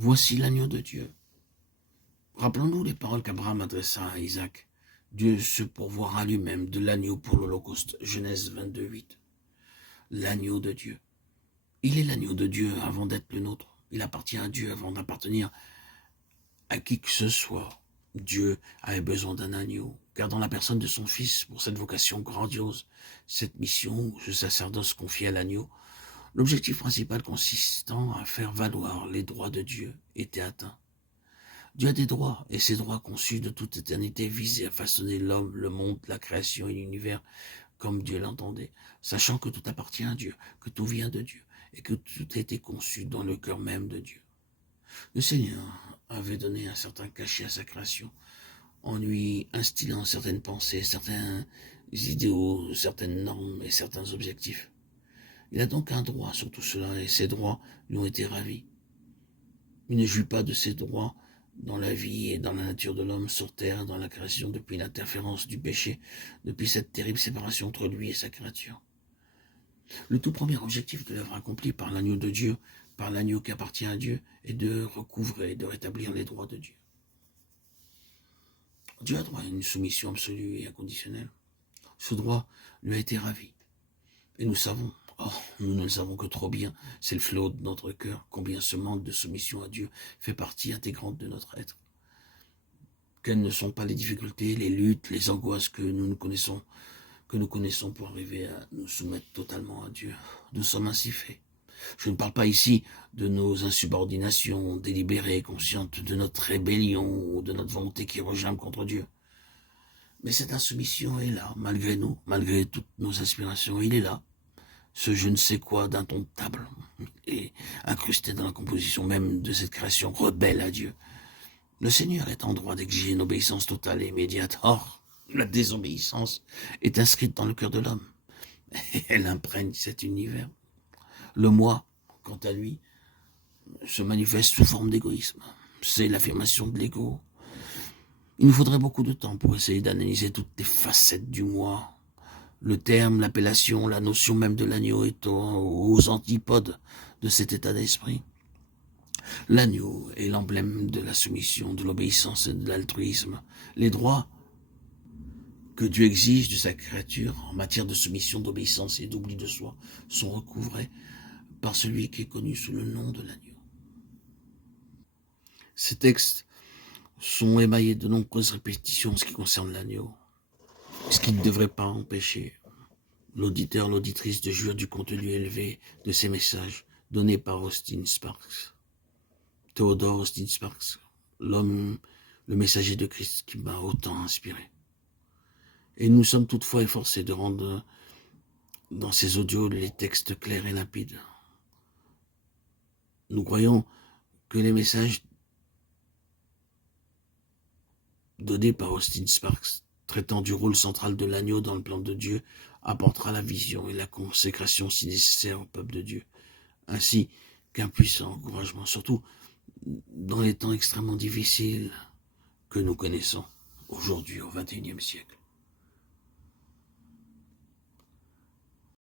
Voici l'agneau de Dieu. Rappelons-nous les paroles qu'Abraham adressa à Isaac. Dieu se pourvoira lui-même de l'agneau pour l'Holocauste. Genèse 22, 8. L'agneau de Dieu. Il est l'agneau de Dieu avant d'être le nôtre. Il appartient à Dieu avant d'appartenir à qui que ce soit. Dieu avait besoin d'un agneau, car dans la personne de son Fils, pour cette vocation grandiose, cette mission, ce sacerdoce confié à l'agneau, l'objectif principal consistant à faire valoir les droits de Dieu était atteint. Dieu a des droits, et ces droits conçus de toute éternité visaient à façonner l'homme, le monde, la création et l'univers comme Dieu l'entendait, sachant que tout appartient à Dieu, que tout vient de Dieu, et que tout a été conçu dans le cœur même de Dieu. Le Seigneur avait donné un certain cachet à sa création, en lui instillant certaines pensées, certains idéaux, certaines normes et certains objectifs. Il a donc un droit sur tout cela, et ces droits lui ont été ravis. Il ne jouit pas de ces droits dans la vie et dans la nature de l'homme sur terre, dans la création, depuis l'interférence du péché, depuis cette terrible séparation entre lui et sa créature. Le tout premier objectif de l'œuvre accomplie par l'agneau de Dieu, par l'agneau qui appartient à Dieu, est de recouvrer et de rétablir les droits de Dieu. Dieu a droit à une soumission absolue et inconditionnelle. Ce droit lui a été ravi. Et nous savons, nous ne le savons que trop bien, c'est le flot de notre cœur, combien ce manque de soumission à Dieu fait partie intégrante de notre être. Quelles ne sont pas les difficultés, les luttes, les angoisses que nous connaissons pour arriver à nous soumettre totalement à Dieu. Nous sommes ainsi faits. Je ne parle pas ici de nos insubordinations délibérées, conscientes de notre rébellion ou de notre volonté qui regime contre Dieu. Mais cette insoumission est là, malgré nous, malgré toutes nos aspirations, il est là. Ce je ne sais quoi d'indomptable et incrusté dans la composition même de cette création rebelle à Dieu. Le Seigneur est en droit d'exiger une obéissance totale et immédiate. Or, la désobéissance est inscrite dans le cœur de l'homme. Et elle imprègne cet univers. Le moi, quant à lui, se manifeste sous forme d'égoïsme. C'est l'affirmation de l'ego. Il nous faudrait beaucoup de temps pour essayer d'analyser toutes les facettes du moi. Le terme, l'appellation, la notion même de l'agneau est aux antipodes de cet état d'esprit. L'agneau est l'emblème de la soumission, de l'obéissance et de l'altruisme. Les droits que Dieu exige de sa créature en matière de soumission, d'obéissance et d'oubli de soi sont recouvrés par celui qui est connu sous le nom de l'agneau. Ces textes sont émaillés de nombreuses répétitions en ce qui concerne l'agneau, ce qui ne devrait pas empêcher l'auditeur, l'auditrice de jouir du contenu élevé de ces messages donnés par Austin Sparks. Theodore Austin Sparks, l'homme, le messager de Christ qui m'a autant inspiré. Et nous sommes toutefois efforcés de rendre dans ces audios les textes clairs et limpides. Nous croyons que les messages donnés par Austin Sparks, traitant du rôle central de l'agneau dans le plan de Dieu, apportera la vision et la consécration si nécessaire au peuple de Dieu, ainsi qu'un puissant encouragement, surtout dans les temps extrêmement difficiles que nous connaissons aujourd'hui au XXIe siècle.